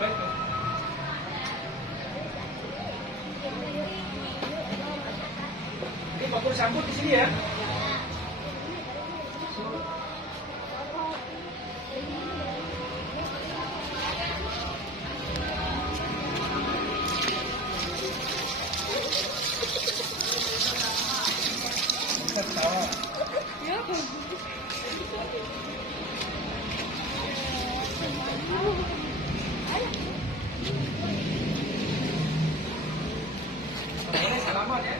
baik. Ini Pak Guru sambut di sini ya. Selamat ya.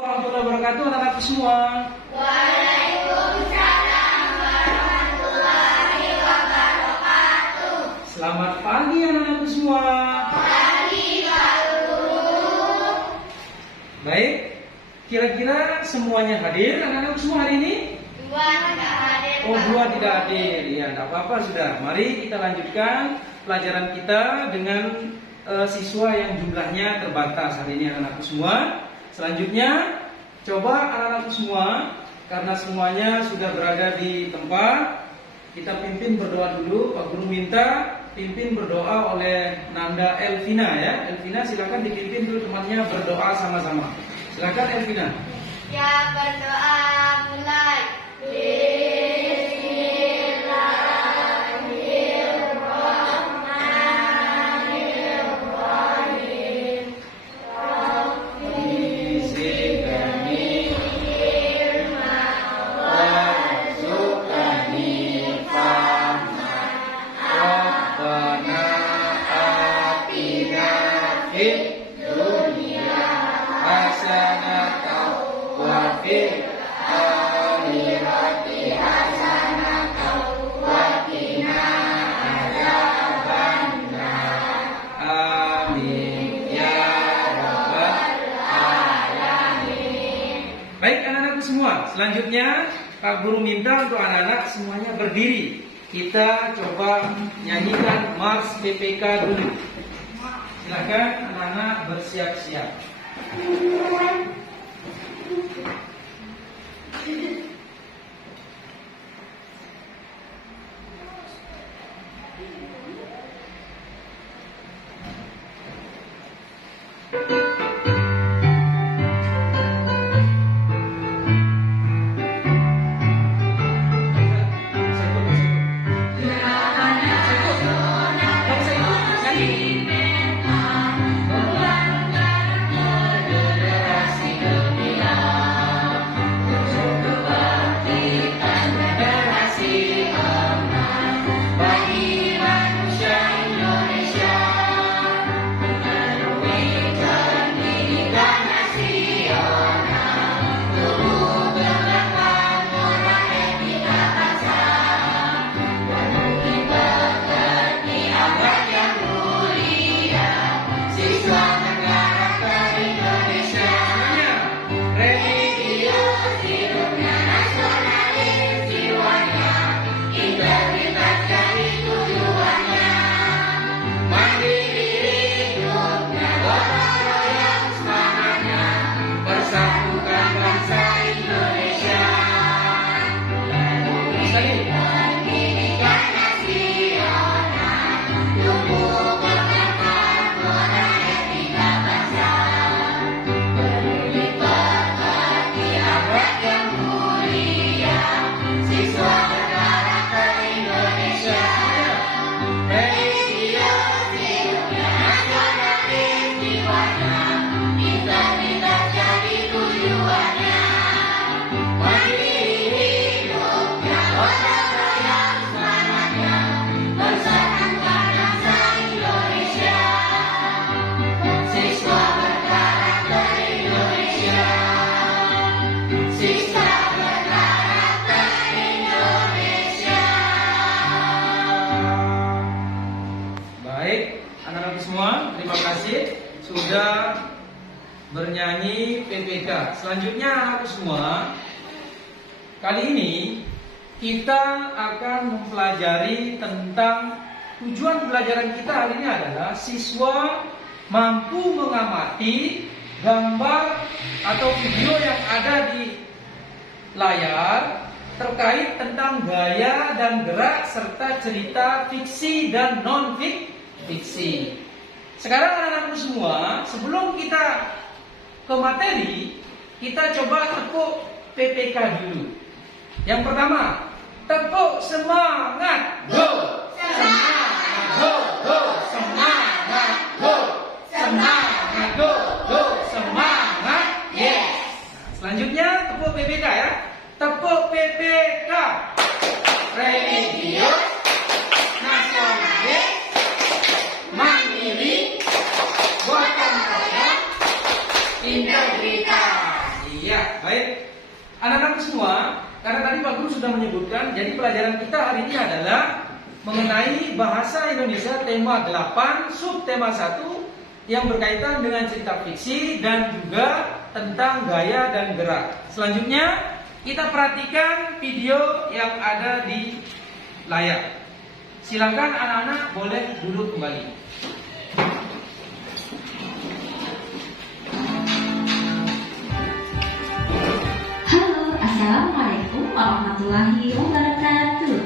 Warahmatullahi wabarakatuh, anak-anak semua. Waalaikumsalam warahmatullahi wabarakatuh. Selamat pagi anak-anak semua. Pagi Pak Guru. Baik, kira-kira semuanya hadir anak-anak semua hari ini? Dua tidak hadir. Oh, Pak. dua tidak hadir. Ya, tidak apa-apa sudah. Mari kita lanjutkan pelajaran kita dengan siswa yang jumlahnya terbatas hari ini anak-anak semua. Selanjutnya, coba anak-anak semua, karena semuanya sudah berada di tempat, kita pimpin berdoa dulu. Pak Guru minta pimpin berdoa oleh Nanda Elvina ya. Elvina silakan dipimpin dulu temannya berdoa sama-sama. Silakan Elvina. Ya, berdoa mulai. Selanjutnya Pak Guru minta untuk anak-anak semuanya berdiri. Kita coba nyanyikan Mars PPK dulu. Silakan anak-anak bersiap-siap. Generasi gemilang, sudah bernyanyi PPK. Selanjutnya anakku semua, kali ini kita akan mempelajari tentang tujuan pelajaran kita hari ini adalah siswa mampu mengamati gambar atau video yang ada di layar terkait tentang gaya dan gerak serta cerita fiksi dan non-fiksi. Sekarang anak-anakku semua, sebelum kita ke materi, kita coba tepuk PPK dulu. Yang pertama, tepuk semangat, go! Semangat, go, go! Semangat, go! Semangat, go, go! Semangat, yes! Selanjutnya, tepuk PPK ya. Tepuk PPK. Religius, nasionalis, mandiri, gotong royong, integritas. Iya, baik. Anak-anak semua, karena tadi Pak Guru sudah menyebutkan, jadi pelajaran kita hari ini adalah mengenai bahasa Indonesia tema 8, subtema 1 yang berkaitan dengan cerita fiksi dan juga tentang gaya dan gerak. Selanjutnya, kita perhatikan video yang ada di layar. Silakan anak-anak boleh duduk kembali. Halo, Assalamualaikum warahmatullahi wabarakatuh.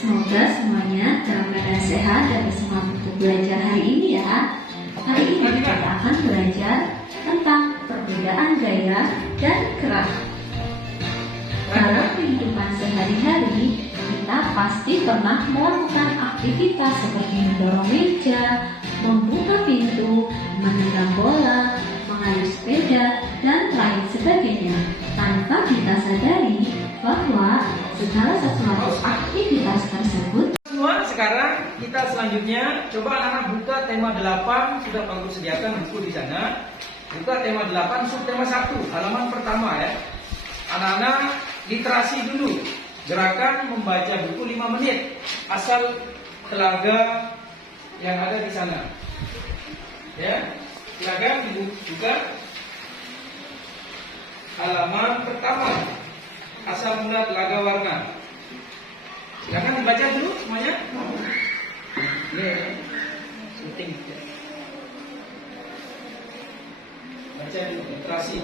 Semoga semuanya dalam keadaan sehat dan bersemangat untuk belajar hari ini ya. Hari ini kita akan belajar tentang perbedaan gaya dan gerak. Dalam kehidupan sehari-hari, kita pasti pernah melakukan aktivitas seperti mendorong meja, membuka pintu, menendang bola, mengayuh sepeda, dan lain sebagainya. Tanpa kita sadari bahwa segala sesuatu aktivitas tersebut. Semua sekarang kita selanjutnya coba anak-anak buka tema 8, sudah Pak Guru sediakan buku di sana. Buka tema 8, subtema 1, halaman pertama ya. Anak-anak literasi dulu, gerakan membaca buku 5 menit asal telaga yang ada di sana. Ya, silakan dibuka halaman pertama, asal mula telaga warna. Silakan dibaca dulu semuanya. Ini penting. Baca dulu literasi.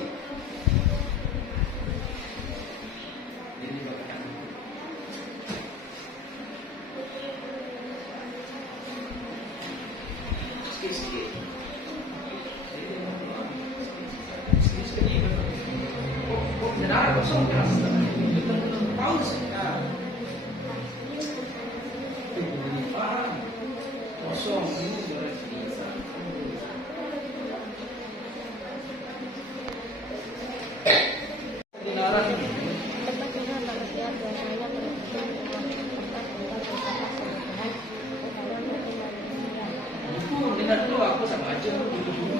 Dengar dulu aku sama aja dulu.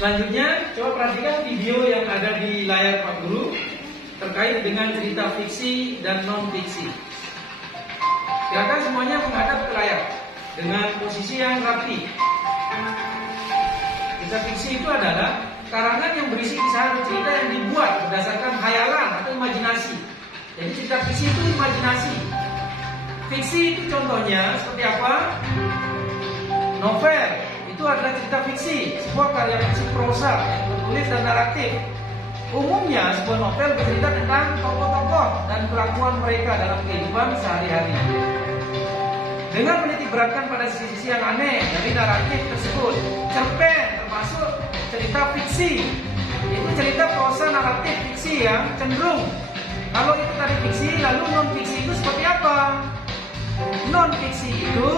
Selanjutnya, coba perhatikan video yang ada di layar Pak Guru terkait dengan cerita fiksi dan non-fiksi. Silakan semuanya menghadap ke layar dengan posisi yang rapi. Cerita fiksi itu adalah karangan yang berisi kisah atau cerita yang dibuat berdasarkan khayalan atau imajinasi. Jadi cerita fiksi itu imajinasi. Fiksi itu contohnya seperti apa? Novel itu adalah cerita fiksi, sebuah karya fiksi prosa yang bertulis dan naratif. Umumnya sebuah novel bercerita tentang tokoh-tokoh dan kelakuan mereka dalam kehidupan sehari-hari. Dengan menitik beratkan pada sisi-sisi yang aneh dari naratif tersebut, cerpen termasuk cerita fiksi. Itu cerita prosa naratif fiksi yang cenderung. Kalau itu tadi fiksi, lalu non fiksi itu seperti apa? Non fiksi itu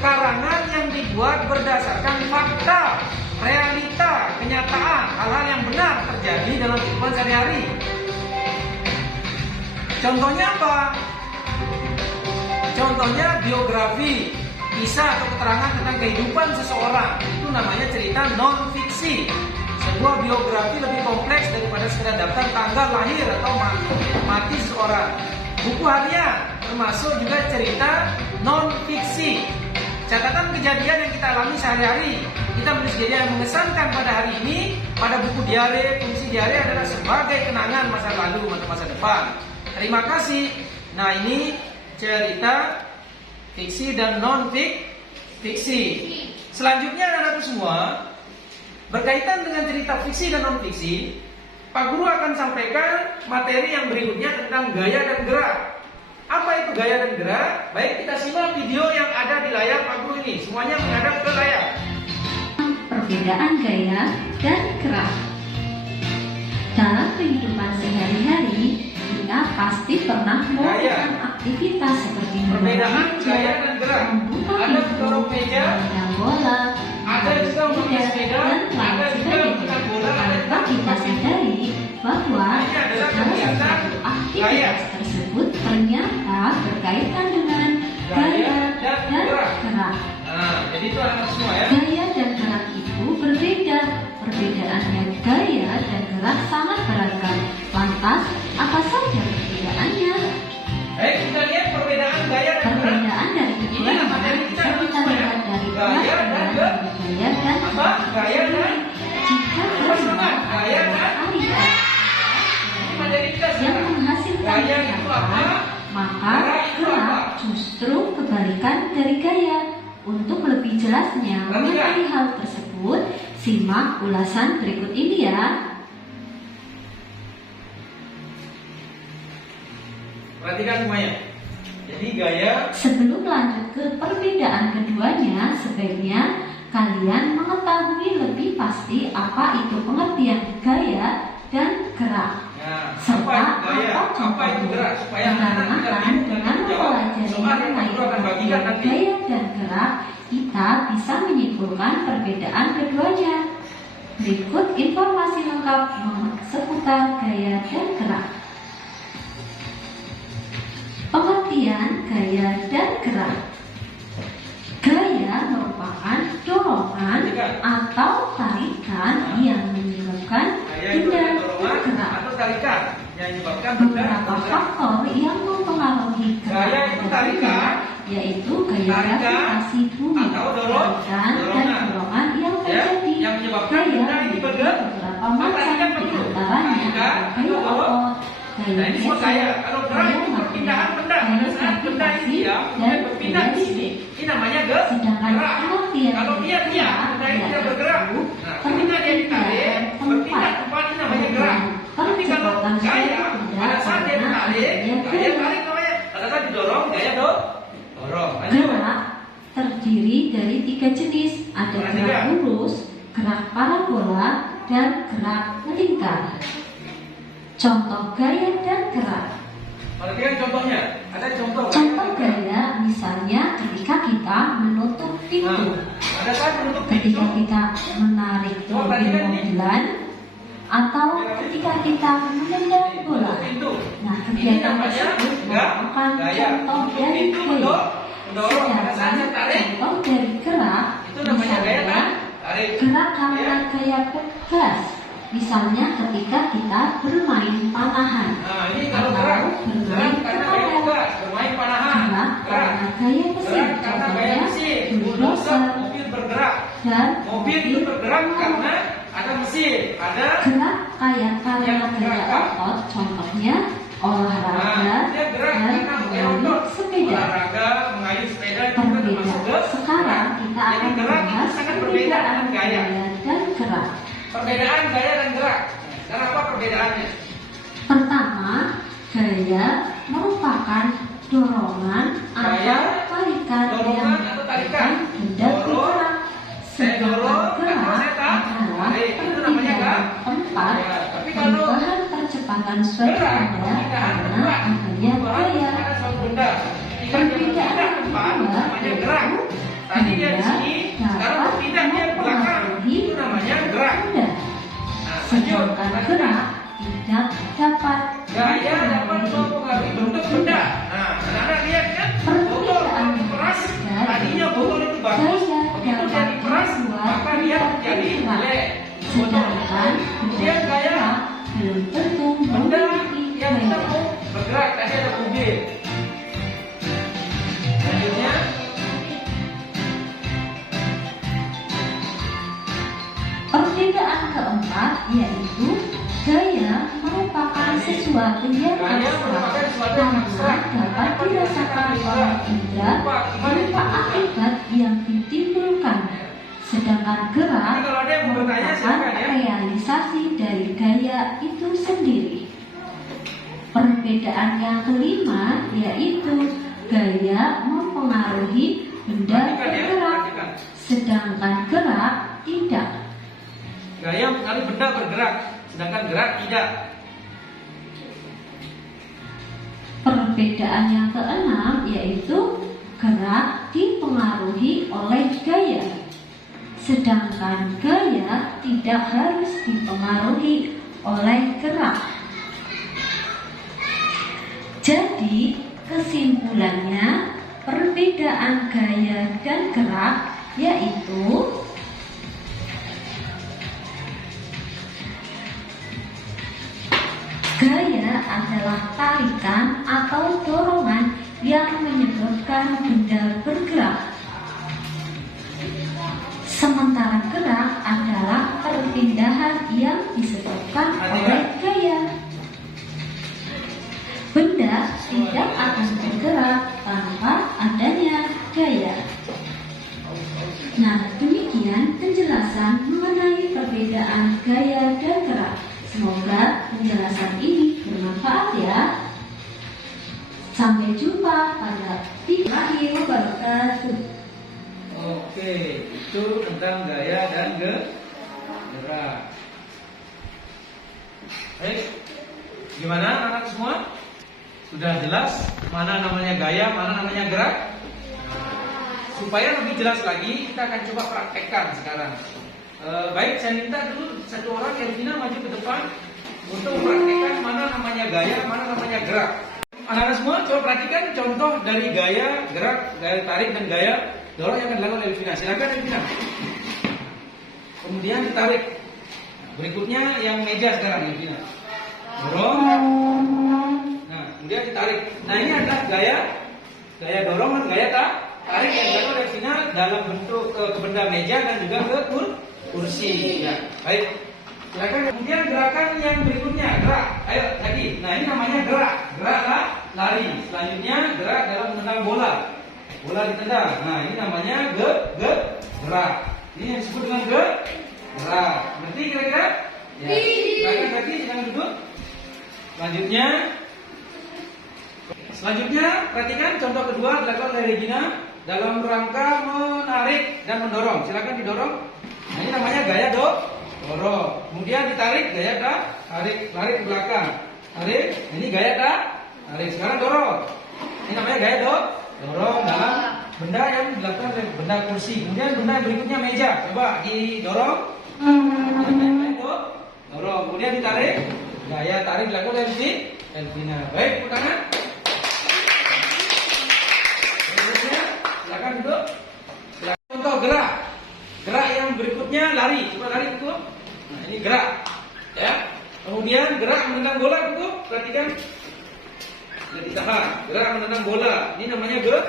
karangan yang dibuat berdasarkan fakta, realita, kenyataan, hal-hal yang benar terjadi dalam kehidupan sehari-hari. Contohnya apa? Contohnya biografi, kisah atau keterangan tentang kehidupan seseorang. Itu namanya cerita non fiksi. Sebuah biografi lebih kompleks daripada sekedar daftar tanggal lahir atau mati seseorang. Buku harian termasuk juga cerita non fiksi. Catatan kejadian yang kita alami sehari-hari. Kita menulis kejadian yang mengesankan pada hari ini. Pada buku diare, fungsi diare adalah sebagai kenangan masa lalu atau masa depan. Terima kasih. Nah, ini cerita fiksi dan non fiksi. Selanjutnya anak-anak semua, berkaitan dengan cerita fiksi dan non fiksi, Pak Guru akan sampaikan materi yang berikutnya tentang gaya dan gerak. Apa itu gaya dan gerak? Baik, kita simak video yang ada di layar Pak Guru ini. Semuanya menghadap ke layar. Perbedaan gaya dan gerak. Dalam kehidupan sehari-hari, kita pasti pernah melakukan aktivitas seperti perbedaan gaya dan gerak. Ada mendorong meja, main bola, ada juga memakai sepeda, ada juga memakai bola. Tanpa kita sadari bahwa Ini adalah salah kegiatan satu aktivitas gaya. tersebut ternyata berkaitan dengan gaya dan gerak. Nah, jadi itu anak semua ya. Gaya dan gerak itu berbeda. Perbedaannya gaya dan gerak sangat beragam. Lantas, apa saja perbedaannya? Baik, kita lihat perbedaan gaya dan gerak. Perbedaan dari Ini keduanya materi kita bisa kita semua ya. lihat dari Gaya dan gerak. gaya dan Apa? Gaya dan jika pasangan. Gaya dan alihkan ini materi kita yang sekarang. menghasilkan Gaya itu apa? gerakan, maka Gerak itu apa? gerak justru kebalikan dari gaya. Untuk lebih jelasnya mengenai hal tersebut, simak ulasan berikut ini ya. Perhatikan semuanya. Jadi gaya. Sebelum lanjut ke perbedaan keduanya, sebaiknya kalian mengetahui lebih pasti apa itu pengertian gaya dan gerak. Nah, Serta apa itu gaya? Apa itu gerak? Supaya anak-anak tidak Dikarenakan bingung dengan dan jawab mempelajari soal yang mengenai Guru akan bagikan nanti. gaya dan gerak, kita bisa menyimpulkan perbedaan keduanya. Berikut informasi lengkap seputar gaya dan gerak. Pengertian gaya dan gerak. Gaya merupakan dorongan atau tarikan yang menyebabkan Gaya itu benda ada dorongan bergerak. atau tarikan yang menyebabkan benda Beberapa bergerak. faktor yang mempengaruhi Gaya itu tarikan, yaitu gaya tarikan, gravitasi bumi, atau dorongan. tarikan dan dorongan yang Ya, terjadi. yang menyebabkan Gaya benda ini bergerak. beberapa Apa macam, tarikan di betul? antaranya Tarikan gaya atau dorongan. otot, gaya Nah, ini semua geser, gaya. Kalau gerak gaya itu perpindahan magnet, benda. gaya Pada saat benda ini gravitasi, diam, dan kemudian berpindah gaya di sini, ini namanya gerak. Sedangkan pengertian Kalau dia diam, benda ini tidak bergerak. Nah, ketika dia ditarik, berpindah tempat ini namanya gerak. Tapi kalau gaya, pada saat dia ditarik, gaya tarik namanya. Pada saat didorong, gaya dorong. Lanjut. Gerak terdiri dari 3 jenis. Ada gerak lurus, gerak parabola, dan gerak melingkar. Contoh gaya dan gerak. Perhatikan contohnya. Ada contoh. Contoh gaya misalnya ketika kita menutup pintu, Pada saat menutup ketika pintu, kita menarik mobil mobilan, atau ketika kita menendang bola. pintu. Nah, Ini kegiatan namanya tersebut merupakan gaya. contoh dari Pintu gaya. mendorong. Pada saat saya Sedangkan tarik, contoh dari gerak itu namanya gaya misalnya kan? Tarik. gerak karena gaya gas. Misalnya ketika kita bermain panahan, Nah, ini kalau atau gerak. bermain Gerak karena gaya kepadan. tugas, bermain panahan. Gerak Gerak. karena gaya mesin, Gerak karena gaya contohnya mesin. bulldozer, Bulldozer, mobil bergerak. dan Mobil itu bergerak karena ada mesin, ada. gerak kayak karena yang gaya bergerak. otot, contohnya Nah, olahraga dia gerak dan karena mengayuh otot. sepeda. Olahraga, mengayuh sepeda itu kan termasuk Berbeda. Sekarang kita Jadi akan gerak itu membahas sangat berbeda perbedaan dengan gaya. dan gerak. Perbedaan gaya dan gerak. Dan apa perbedaannya? Pertama, gaya merupakan dorongan Gaya, atau tarikan dorongan yang atau tarikan. menyebabkan benda Dorong, bergerak. saya dorong, Sedangkan atau gerak saya adalah tarik. Tapi kalau perubahan percepatan suatu gerak, benda perpindahan karena gerak, adanya perubahan gaya. pada suatu benda. Perbedaan Pindah ke depan, kedua namanya gerak. yaitu Tadi dia di gaya sini, sekarang dapat berpindah dia ke belakang. mempengaruhi Itu namanya gerak. benda, Nah, lanjut. sedangkan gerak tidak dapat Gaya dapat mempengaruhi mempengaruhi bentuk benda. Nah, anak-anak lihat kan? Botol perbedaan kalau diperas, dari tadinya botol itu bagus. gaya Begitu dia dapat diperas, membuat maka dia benda jadi bergerak, jelek. Botol. sedangkan Kemudian benda gaya gerak belum tentu benda memiliki yang kita gaya. mau bergerak. Tadi ada mobil. Selanjutnya, Perbedaan keempat yaitu gaya merupakan sesuatu yang gaya abstrak merupakan sesuatu yang karena abstrak. dapat dirasakan oleh indera berupa akibat yang ditimbulkan. Sedangkan gerak Nanti kalau ada yang mau bertanya, merupakan silakan ya. realisasi dari gaya itu sendiri. Perbedaan yang kelima yaitu gaya mempengaruhi benda Perhatikan ya, bergerak, perhatikan. sedangkan gerak tidak. Gaya mempengaruhi benda bergerak, sedangkan gerak tidak. Perbedaan yang keenam yaitu gerak dipengaruhi oleh gaya, sedangkan gaya tidak harus dipengaruhi oleh gerak. Jadi, kesimpulannya, perbedaan gaya dan gerak yaitu gaya adalah tarikan atau dorongan yang menyebabkan benda bergerak. Sementara gerak adalah perpindahan yang disebabkan oleh gaya. Benda tidak akan bergerak tanpa adanya gaya. Nah, demikian penjelasan mengenai perbedaan gaya dan gerak. Semoga penjelasan ini bermanfaat ya. Sampai jumpa pada video wabarakatuh. Oke, itu tentang gaya dan gerak. Baik, gimana anak semua? Sudah jelas mana namanya gaya, mana namanya gerak? Supaya lebih jelas lagi, kita akan coba praktekkan sekarang. Baik, saya minta dulu satu orang Elvina maju ke depan untuk mempraktekkan mana namanya gaya, mana namanya gerak. Anak-anak semua coba perhatikan contoh dari gaya, gerak, gaya tarik dan gaya dorong yang akan dilakukan oleh Elvina. Silakan Elvina. Kemudian ditarik. Berikutnya yang meja sekarang Elvina. Dorong. Nah, kemudian ditarik. Nah, ini adalah gaya dorong dan gaya tarik yang dilakukan oleh Elvina dalam bentuk ke benda meja dan juga ke kursi. Ya, baik. Silakan. Kemudian gerakan yang berikutnya, gerak. Ayo lagi. Nah, ini namanya gerak. Geraklah lari. Selanjutnya gerak dalam menendang bola. Bola ditendang. Nah, ini namanya gerak. Ini yang disebut dengan gerak. Ngerti kira-kira? Ya. Silakan kaki, jangan duduk. Selanjutnya, perhatikan contoh kedua dilakukan oleh Regina dalam rangka menarik dan mendorong. Silakan didorong. Nah, ini namanya gaya dorong. Kemudian ditarik, gaya tarik, lari ke belakang. Tarik, ini gaya tarik. Sekarang dorong. Ini namanya gaya dorong dalam benda yang dilakukan oleh benda kursi. Kemudian benda berikutnya meja. Coba didorong. Dorong. Kemudian ditarik. Gaya tarik dilakukan oleh Elvina. Baik, tepuk tangan. Berikutnya, silakan duduk. Silakan. Contoh gerak. Gerak yang berikutnya lari. Coba lari cukup. Nah, ini gerak. Ya. Kemudian gerak menendang bola cukup. Perhatikan. Sudah ditahan. Gerak menendang bola. Ini namanya gerak.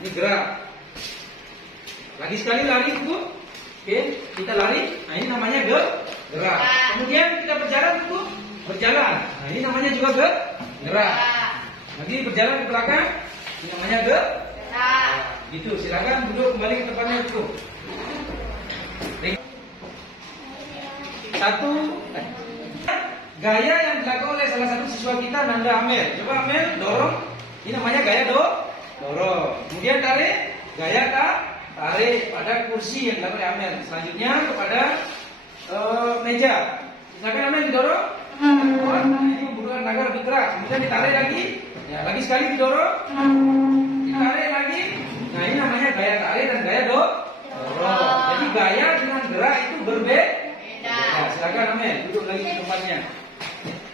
Ini gerak. Lagi sekali lari cukup. Oke, kita lari. Nah, ini namanya gerak. Kemudian kita berjalan cukup. Berjalan. Nah, ini namanya juga gerak. Lagi berjalan ke belakang. Ini namanya gerak. Gitu, silakan duduk kembali ke tempatnya cukup. Satu. Gaya yang dilakukan oleh salah satu siswa kita, Nanda Amel. Coba Amel dorong. Ini namanya gaya dorong. Kemudian tarik, gaya tarik pada kursi yang dilakukan oleh Amel. Selanjutnya kepada meja. Silakan Amin didorong. Kuat. Nah, ini membutuhkan tenaga lebih keras. Kemudian ditarik lagi. Ya, lagi sekali didorong. Ditarik lagi. Nah, ini namanya gaya tarik dan gaya dorong. Jadi gaya dengan gerak itu berbeda. Ya, silakan Amin duduk lagi di tempatnya.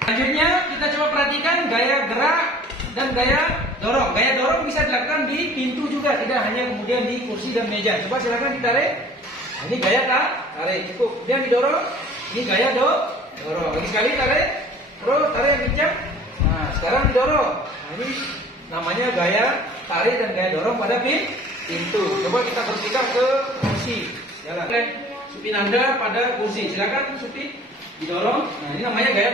Selanjutnya kita coba perhatikan gaya gerak dan gaya dorong. Gaya dorong bisa dilakukan di pintu juga, tidak hanya kemudian di kursi dan meja. Coba silakan ditarik. Nah, ini gaya tarik cukup. Kemudian didorong. Ini gaya dorong. Lagi sekali tarik. Terus tarik yang kencang. Nah, sekarang didorong. Nah, ini namanya gaya tarik dan gaya dorong pada pintu. Coba kita berpindah ke kursi. Jalan. Supin Anda pada kursi. Silakan Supin didorong. Nah, ini namanya gaya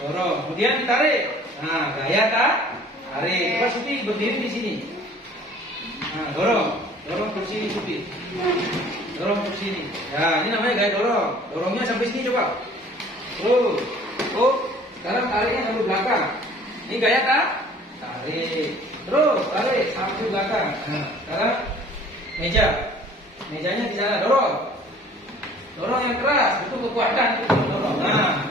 dorong. Kemudian ditarik. Nah, gaya tarik. Coba Supin berdiri di sini. Nah, dorong kursi ini Supin. Dorong kursi ini. Ya, ini namanya gaya dorong. Dorongnya sampai sini coba. Sekarang tariknya sampai belakang. Ini gaya tarik. Terus tarik sampai belakang. Nah, sekarang mejanya di sana dorong yang keras, butuh kekuatan untuk dorong. Nah,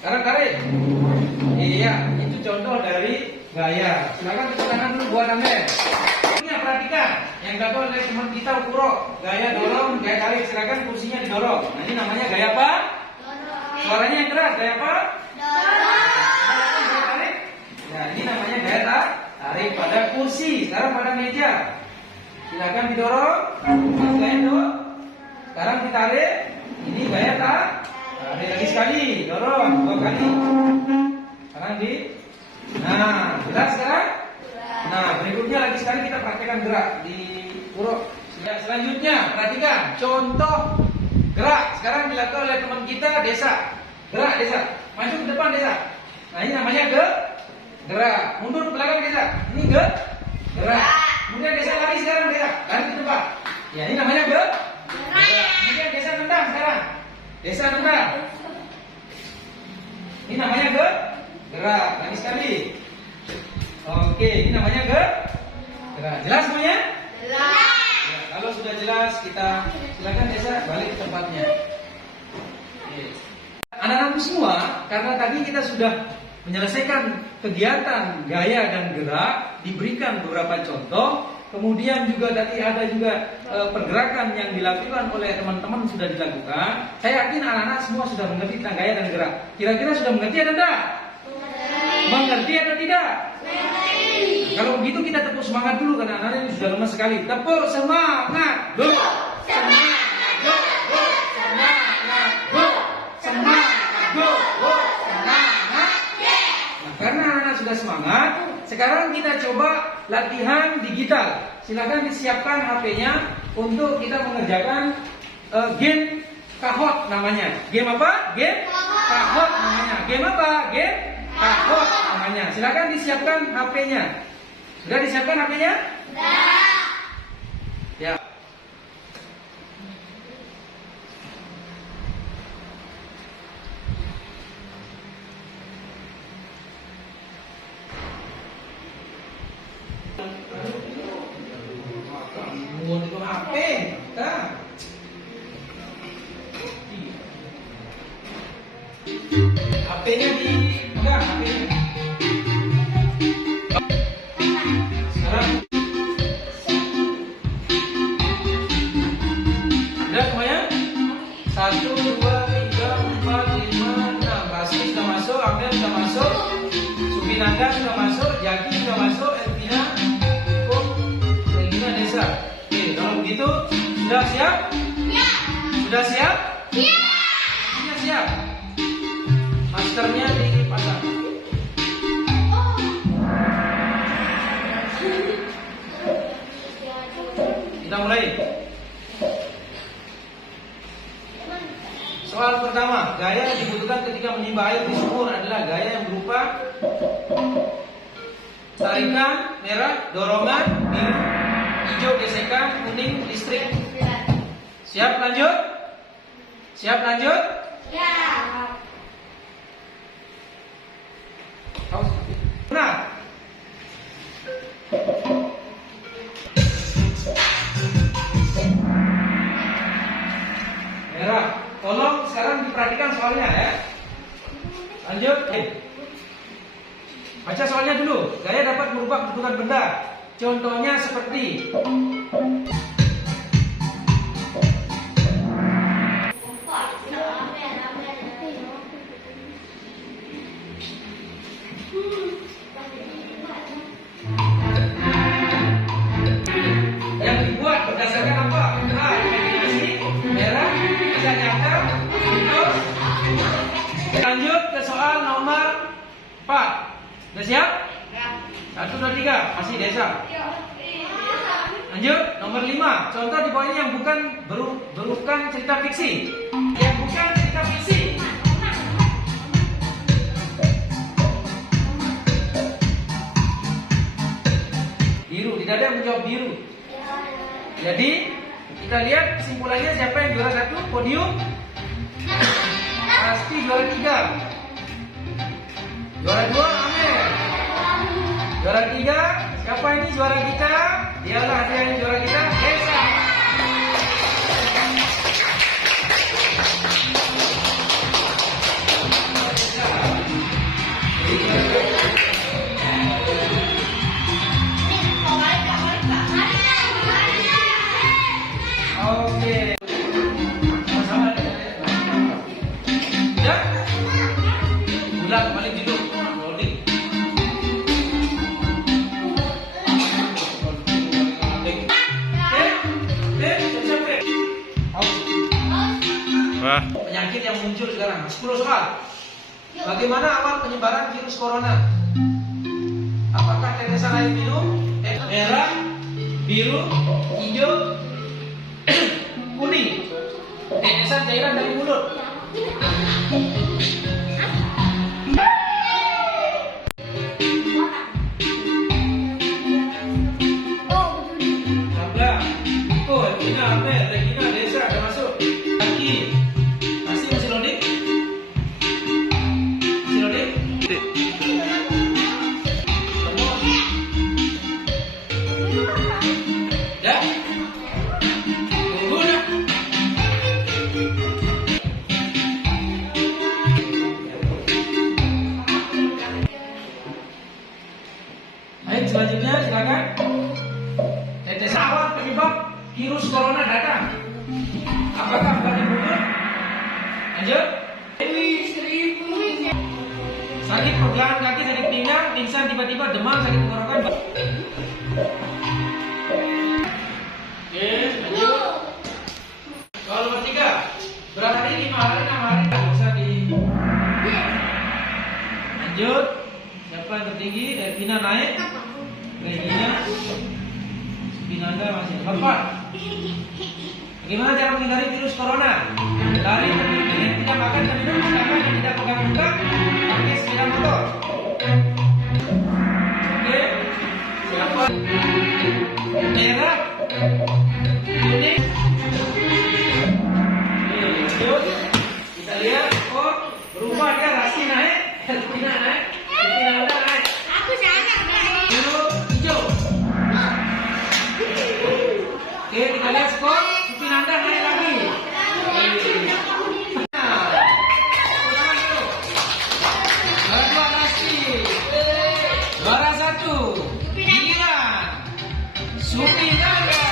sekarang tarik. Iya, itu contoh dari gaya. Silakan tepuk tangan dulu buat Amin. Ini perhatikan yang dilakukan oleh teman kita Puro. Gaya dorong, gaya tarik. Silakan kursinya didorong. Nah, ini namanya gaya apa? Suaranya yang keras, gaya apa? Gaya tarik. Nah, ini namanya gaya tarik pada kursi. Sekarang pada meja. Silakan didorong. Gaya dorong. Sekarang ditarik. Ini gaya tarik lagi sekali. Dorong 2 kali. Sekarang Nah, jelas sekarang? Nah, berikutnya lagi sekali kita praktekkan gerak di Puro. Selanjutnya, perhatikan contoh gerak. Sekarang dilakukan oleh teman kita Desa. Gerak Desa. Maju ke depan Desa. Nah, ini namanya gerak. Mundur ke belakang Desa. Ini gerak. Kemudian Desa lari sekarang Desa. Lari ke depan. Ya, ini namanya gerak. Kemudian Desa nendang sekarang. Desa nendang. Ini namanya gerak. Lagi sekali. Oke, ini namanya gerak. Jelas semuanya? Jelas. Ya, kalau sudah jelas, kita silakan Desa balik ke tempatnya. Oke. Anak-anakku semua, karena tadi kita sudah menyelesaikan kegiatan gaya dan gerak, diberikan beberapa contoh, kemudian juga tadi ada juga pergerakan yang dilakukan oleh teman-teman sudah dilakukan. Saya yakin anak-anak semua sudah mengerti tentang gaya dan gerak. Kira-kira sudah mengerti atau tidak? Mengerti atau tidak? Kalau begitu kita tepuk semangat dulu karena anak-anak ini sudah lemas sekali. Tepuk semangat. Go. Semangat. Go. Semangat. Go. Semangat. Go. Semangat. Nah, karena anak-anak sudah semangat, sekarang kita coba latihan digital. Silakan disiapkan HP-nya untuk kita mengerjakan game kahot namanya. Game apa? Game kahot namanya. Game apa? Game kahot namanya. Silakan disiapkan HP-nya. Sudah disiapkan HP-nya? Sudah. Ya. Mau itu HP? Nah. HP-nya di enggak, HP-nya. Sekarang udah semuanya? 1, 2, 3, 4, 5, 6. Rasmi sudah masuk, Amel sudah masuk, Supinanda sudah masuk, Jaki sudah masuk, Elvina, Regina, Desa. Oke, kalau begitu sudah siap? Ya. Sudah siap? Ya. Siap. Maskernya dipasang. Kita mulai. Soal pertama, gaya yang dibutuhkan ketika menimba air di sumur adalah gaya yang berupa tarikan, merah, dorongan, biru, hijau, gesekan, kuning, listrik. Siap lanjut? Siap lanjut? Ya. Nah, merah. sekarang diperhatikan soalnya ya. Lanjut. Baca soalnya dulu. Gaya dapat merubah kedudukan benda. Contohnya seperti yang dibuat berdasarkan apa? A. Imaginasi, merah, kisah nyata, mitos. Lanjut ke soal nomor 4. Sudah siap? 1, 2, 3. Masih desa. Lanjut, nomor 5. Contoh di bawah ini yang bukan bukan cerita fiksi. Yang bukan cerita fiksi. Biru, tidak ada yang menjawab biru. Jadi, kita lihat kesimpulannya siapa yang juara 1 podium? Pasti juara 3. Juara 2 Amer. Juara 3 siapa ini juara kita? Dialah dia yang juara kita, Desa. Oke. Sama-sama. Ya? Ulang balik dulu. Loading. Wah. Penyakit yang muncul sekarang. 10 soal. Bagaimana awal penyebaran virus corona? Apakah tetesan air minum? Merah, biru, hijau, kuning. Tetesan cairan dari mulut. Sabla, Iko, Regina, Amel, Regina, Desa, ada masuk. Lagi, masih loading? Masih loading? Ya? Tunggu nak. Baik, selanjutnya silakan. Tetesan awal penyebab virus corona datang. Apakah dari mulut? Lanjut. Sakit pergelangan kaki, sakit pinggang, pingsan tiba-tiba, demam, sakit tenggorokan. Oke, lanjut. Soal nomor 3. Berapa hari? 5 hari, 6 hari? Tidak usah di. Lanjut. Siapa yang tertinggi? Elvina naik. Regina. Binanda masih 4. Bagaimana cara menghindari virus corona? Dari berpikir, tidak makan dan minum, sedangkan yang tidak pegang buka, pakai sepeda motor. Oke, siapa? Merah, kuning. Lanjut, kita lihat. Oh, berubah dia. Rasi naik, Elvina naik, Binanda naik. Biru, hijau. Oke, kita lihat skor. Nanda naik lagi. Juara 2 Rasti. Juara 1 Giliran Supi Nanda.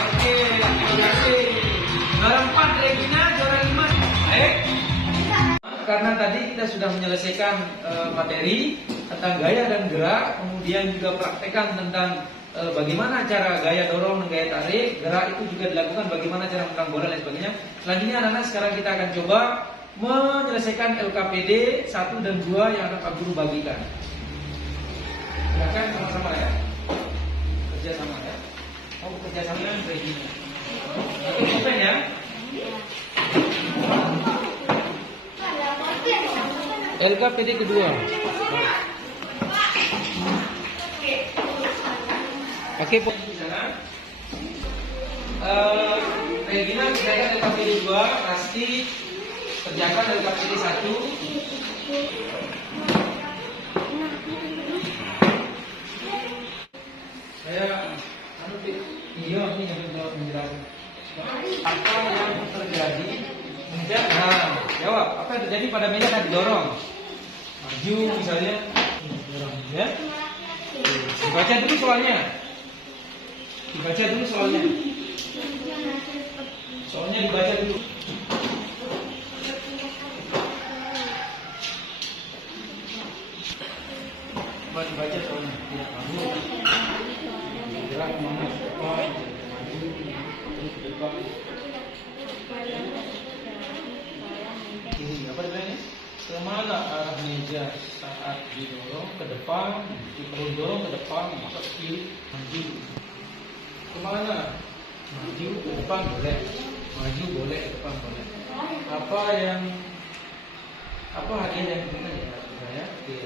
Oke, terima kasih. Juara 4 Regina, juara 5. Baik. Karena tadi kita sudah menyelesaikan materi tentang gaya dan gerak, kemudian juga praktekan tentang bagaimana cara gaya dorong dan gaya tarik, gerak itu juga dilakukan, bagaimana cara memegang bola dan sebagainya. Selanjutnya anak-anak sekarang kita akan coba menyelesaikan LKPD 1 dan 2 yang akan Pak Guru bagikan. Silakan sama-sama ya. Kerja sama ya. Oh, kerja sama dengan Regina. Oke, open ya. LKPD kedua. Pakai posisi sana. Regina kerjakan LKPD 2, Rasti kerjakan LKPD 1. Saya iya ini yang menjawab penjelasan. Apa yang terjadi? Jawab. Apa yang terjadi pada meja saat didorong? Maju misalnya, dorong, ya. Dibaca dulu soalnya. Soalnya dibaca dulu. Coba dibaca soalnya. Ya, kamu gerak kemana? Ke depan, maju, terus ke depan. Ini apa namanya? Kemana arah meja saat didorong ke depan? Kalau dorong ke depan, maka ke kiri, maju. Kemana? Maju ke depan boleh, maju boleh, ke depan boleh. Apa hadiah yang kita ya? Oke.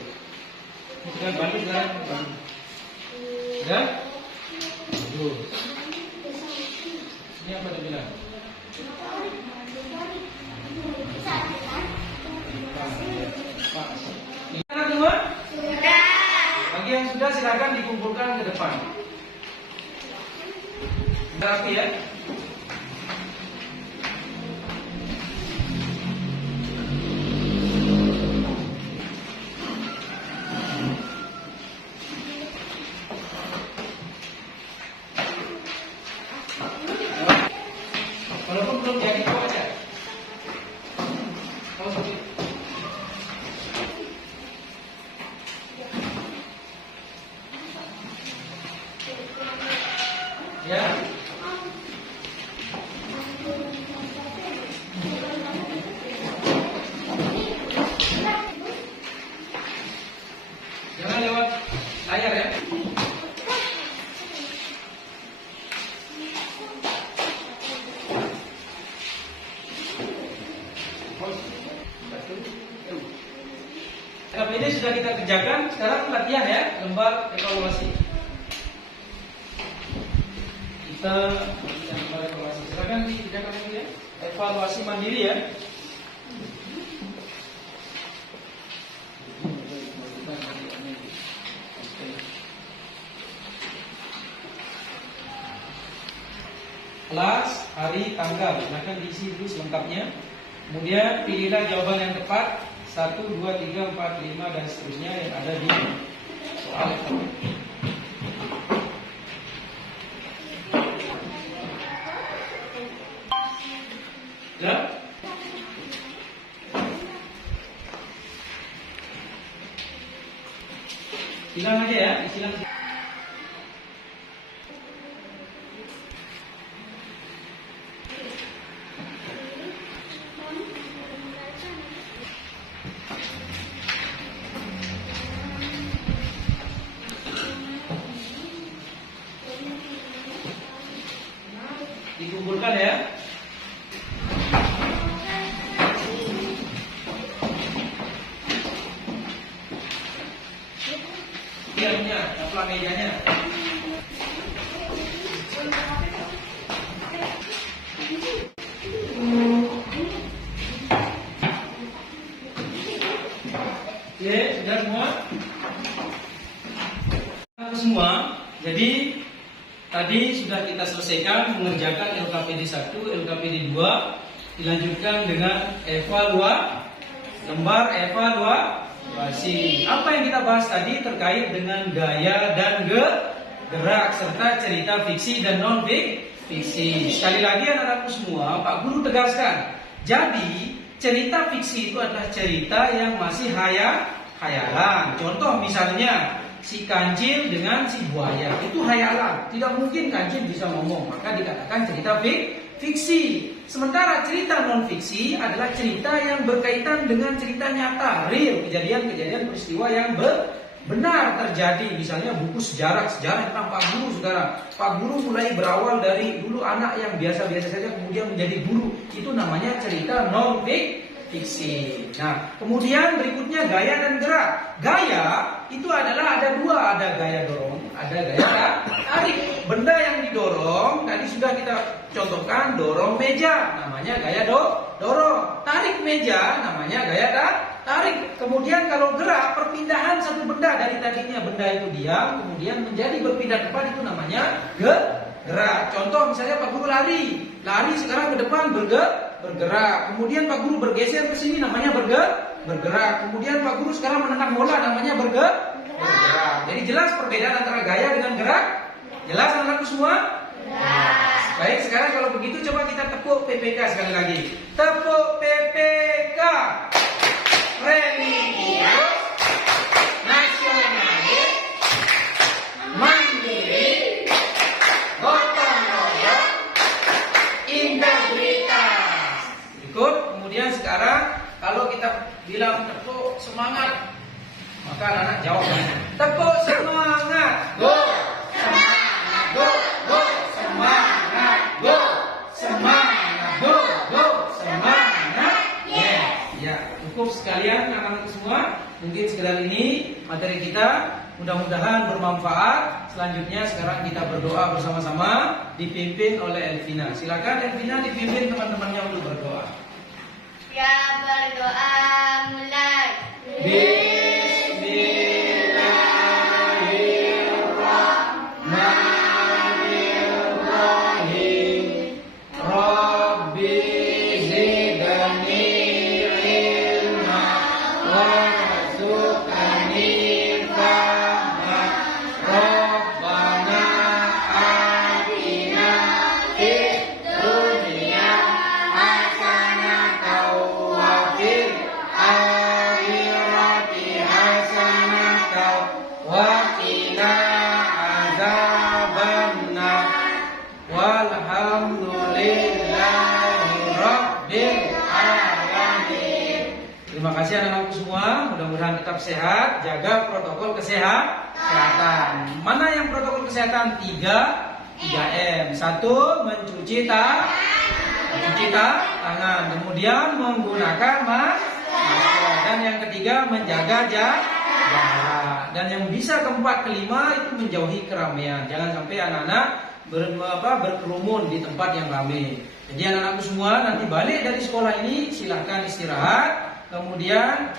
Sekarang bantu sekarang, bantu. Ya? Maju. Ini apa dia bilang? Anak semua? Sudah. Bagi yang sudah silakan dikumpulkan ke depan. Rapi ya. Walaupun belum jadi kau aja. Kau sakit. Ya. Jangan lewat layar ya. Ini sudah kita kerjakan, sekarang latihan ya, lembar evaluasi. Kita lembar evaluasi. Silakan dikerjakan dulu ya. Evaluasi mandiri ya. Kelas, hari, tanggal. Silakan diisi dulu selengkapnya. Kemudian pilihlah jawaban yang tepat 1, 2, 3, 4, 5 dan seterusnya yang ada di soal. Ya? Silang aja ya, silang. Dikumpulkan ya. Diamnya, taplak mejanya. Oke, sudah semua? Semua. Jadi tadi sudah kita selesaikan mengerjakan LKPD 1, LKPD 2, dilanjutkan dengan lembar evaluasi. Apa yang kita bahas tadi terkait dengan gaya dan gerak serta cerita fiksi dan non fiksi. Sekali lagi anak-anakku semua, Pak Guru tegaskan. Jadi cerita fiksi itu adalah cerita yang masih hayalan. Contoh misalnya si kancil dengan si buaya, itu hayalan. Tidak mungkin kancil bisa ngomong, maka dikatakan cerita fiksi. Sementara cerita non fiksi adalah cerita yang berkaitan dengan cerita nyata, real, kejadian-kejadian peristiwa yang benar terjadi. Misalnya buku sejarah tentang Pak Guru sekarang. Pak Guru mulai berawal dari dulu anak yang biasa-biasa saja kemudian menjadi guru. Itu namanya cerita non fiksi. Nah, kemudian berikutnya gaya dan gerak. Gaya itu adalah ada dua, ada gaya dorong, ada gaya tarik. Benda yang didorong tadi sudah kita contohkan, dorong meja namanya gaya dorong. Tarik meja namanya gaya tarik. Kemudian kalau gerak, perpindahan satu benda dari tadinya benda itu diam kemudian menjadi berpindah tempat, itu namanya bergerak. Contoh misalnya Pak Guru lari sekarang ke depan bergerak. Kemudian Pak Guru bergeser ke sini namanya bergerak. Kemudian Pak Guru sekarang menendang bola namanya bergerak. Jadi jelas perbedaan antara gaya dengan gerak? Jelas anak-anakku semua? Baik, sekarang kalau begitu coba kita tepuk PPK sekali lagi. Tepuk PPK. Religius, nasionalis, mandiri, gotong royong, integritas. Ikut. Kemudian sekarang kalau kita bilang tepuk semangat, maka anak-anak jawab tepuk semangat. Go. Semangat. Go. Go. Semangat. Go. Semangat. Go. Go. Semangat. Yes. Ya, cukup sekalian anak-anak semua. Mungkin sekedar ini materi kita. Mudah-mudahan bermanfaat. Selanjutnya sekarang kita berdoa bersama-sama dipimpin oleh Elvina. Silakan Elvina dipimpin teman-temannya untuk berdoa. Ya, berdoa mulai. Bismillahirrahmanirrahim. Rabbi zidni ilma warzuqni fahma. Rabbana atina fid dunya hasanatan wa fil akhirati hasanatan wa qina azabannar. Walhamdulillahi rabbil alamin. Terima kasih anak-anakku semua. Mudah-mudahan tetap sehat. Jaga protokol kesehatan. Mana yang protokol kesehatan? 3M. 1. Mencuci tangan. Kemudian menggunakan masker. Dan yang ketiga menjaga jarak. Dan yang bisa keempat, kelima itu menjauhi keramaian. Jangan sampai anak-anak berkerumun di tempat yang ramai. Jadi anak-anakku semua nanti balik dari sekolah ini silahkan istirahat. Kemudian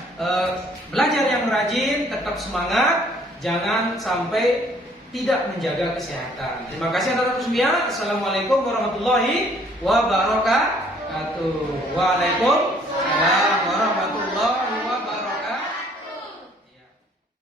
belajar yang rajin, tetap semangat. Jangan sampai tidak menjaga kesehatan. Terima kasih anak-anakku semua. Assalamualaikum warahmatullahi wabarakatuh. Waalaikumsalam.